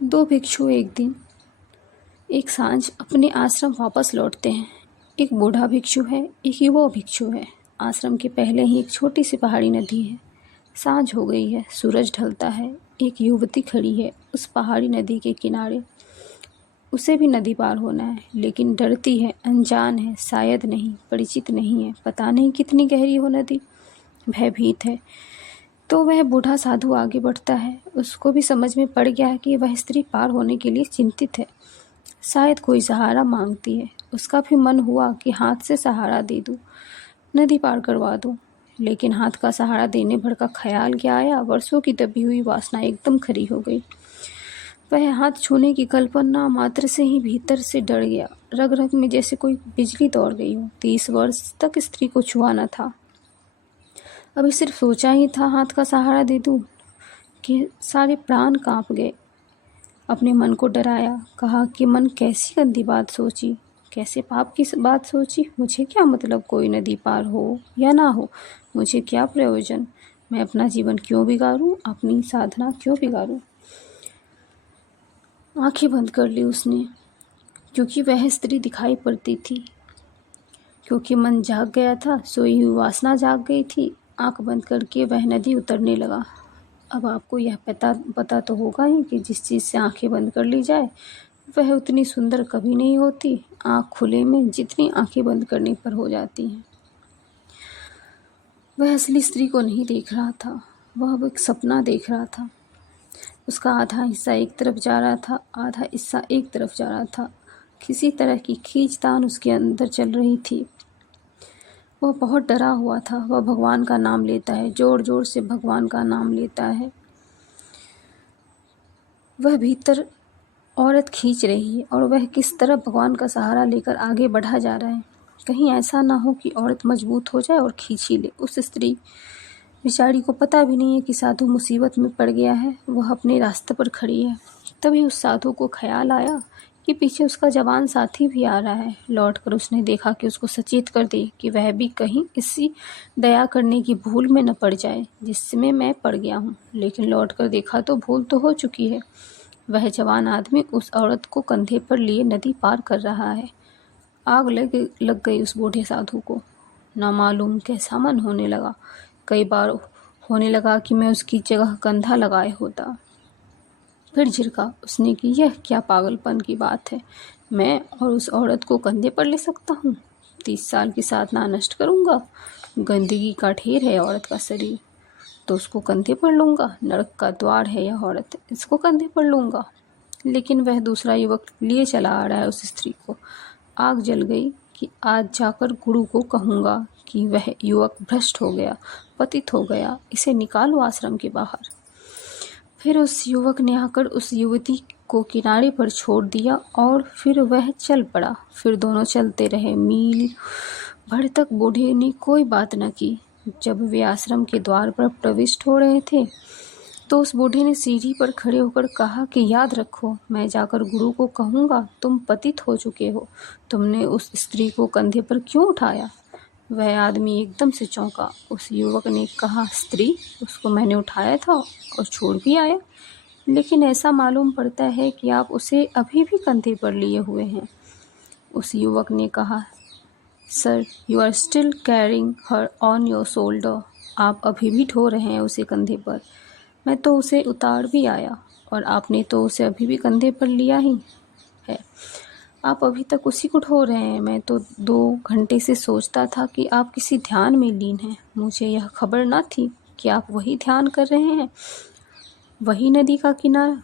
दो भिक्षु एक दिन एक सांझ अपने आश्रम वापस लौटते हैं। एक बूढ़ा भिक्षु है, एक युवा भिक्षु है। आश्रम के पहले ही एक छोटी सी पहाड़ी नदी है। सांझ हो गई है, सूरज ढलता है। एक युवती खड़ी है उस पहाड़ी नदी के किनारे। उसे भी नदी पार होना है, लेकिन डरती है, अनजान है, शायद नहीं, परिचित नहीं है, पता नहीं कितनी गहरी हो नदी। भयभीत है। तो वह बूढ़ा साधु आगे बढ़ता है। उसको भी समझ में पड़ गया है कि वह स्त्री पार होने के लिए चिंतित है, शायद कोई सहारा मांगती है। उसका भी मन हुआ कि हाथ से सहारा दे दूं, नदी पार करवा दूं, लेकिन हाथ का सहारा देने भर का ख्याल क्या आया। वर्षों की दबी हुई वासना एकदम खरी हो गई। वह हाथ छूने की कल्पना मात्र से ही भीतर से डर गया। रग रग में जैसे कोई बिजली दौड़ गई हो। 30 वर्ष तक स्त्री को छुआ न था, अभी सिर्फ सोचा ही था हाथ का सहारा दे दूं कि सारे प्राण कांप गए। अपने मन को डराया, कहा कि मन कैसी गंदी बात सोची, कैसे पाप की बात सोची। मुझे क्या मतलब कोई नदी पार हो या ना हो, मुझे क्या प्रयोजन। मैं अपना जीवन क्यों बिगाड़ूं, अपनी साधना क्यों बिगाड़ूं। आंखें बंद कर ली उसने, क्योंकि वह स्त्री दिखाई पड़ती थी। क्योंकि मन जाग गया था, सोई हुई वासना जाग गई थी। आंख बंद करके वह नदी उतरने लगा। अब आपको यह पता तो होगा ही कि जिस चीज़ से आंखें बंद कर ली जाए वह उतनी सुंदर कभी नहीं होती, आंख खुले में जितनी आंखें बंद करने पर हो जाती हैं। वह असली स्त्री को नहीं देख रहा था, वह अब एक सपना देख रहा था। उसका आधा हिस्सा एक तरफ जा रहा था, आधा हिस्सा एक तरफ जा रहा था। किसी तरह की खींचतान उसके अंदर चल रही थी। वह बहुत डरा हुआ था। वह भगवान का नाम लेता है, जोर जोर से भगवान का नाम लेता है। वह भीतर औरत खींच रही है और वह किस तरह भगवान का सहारा लेकर आगे बढ़ा जा रहा है। कहीं ऐसा ना हो कि औरत मजबूत हो जाए और खींच ही ले। उस स्त्री बेचारी को पता भी नहीं है कि साधु मुसीबत में पड़ गया है। वह अपने रास्ते पर खड़ी है। तभी उस साधु को ख्याल आया कि पीछे उसका जवान साथी भी आ रहा है। लौटकर उसने देखा कि उसको सचेत कर दे कि वह भी कहीं इसी दया करने की भूल में न पड़ जाए जिसमें मैं पड़ गया हूँ। लेकिन लौटकर देखा तो भूल तो हो चुकी है। वह जवान आदमी उस औरत को कंधे पर लिए नदी पार कर रहा है। आग लग गई उस बूढ़े साधु को। ना मालूम कैसा मन होने लगा। कई बार होने लगा कि मैं उसकी जगह कंधा लगाए होता। फिर झिड़का उसने कि यह क्या पागलपन की बात है, मैं और उस औरत को कंधे पर ले सकता हूँ। 30 साल की साधना नष्ट करूँगा। गंदगी का ढेर है औरत का शरीर, तो उसको कंधे पर लूँगा। नरक का द्वार है यह औरत, इसको कंधे पर लूँगा। लेकिन वह दूसरा युवक लिए चला आ रहा है उस स्त्री को। आग जल गई कि आज जाकर गुरु को कहूँगा कि वह युवक भ्रष्ट हो गया, पतित हो गया, इसे निकालो आश्रम के बाहर। फिर उस युवक ने आकर उस युवती को किनारे पर छोड़ दिया और फिर वह चल पड़ा। फिर दोनों चलते रहे। मील भर तक बूढ़े ने कोई बात न की। जब वे आश्रम के द्वार पर प्रविष्ट हो रहे थे तो उस बूढ़े ने सीढ़ी पर खड़े होकर कहा कि याद रखो, मैं जाकर गुरु को कहूँगा तुम पतित हो चुके हो, तुमने उस स्त्री को कंधे पर क्यों उठाया। वह आदमी एकदम से चौंका। उस युवक ने कहा, स्त्री, उसको मैंने उठाया था और छोड़ भी आया, लेकिन ऐसा मालूम पड़ता है कि आप उसे अभी भी कंधे पर लिए हुए हैं। उस युवक ने कहा, sir, you are still carrying her on your shoulder. आप अभी भी ढो रहे हैं उसे कंधे पर। मैं तो उसे उतार भी आया और आपने तो उसे अभी भी कंधे पर लिया ही है। आप अभी तक उसी को ढो रहे हैं। मैं तो 2 घंटे से सोचता था कि आप किसी ध्यान में लीन हैं। मुझे यह खबर न थी कि आप वही ध्यान कर रहे हैं, वही नदी का किनारा।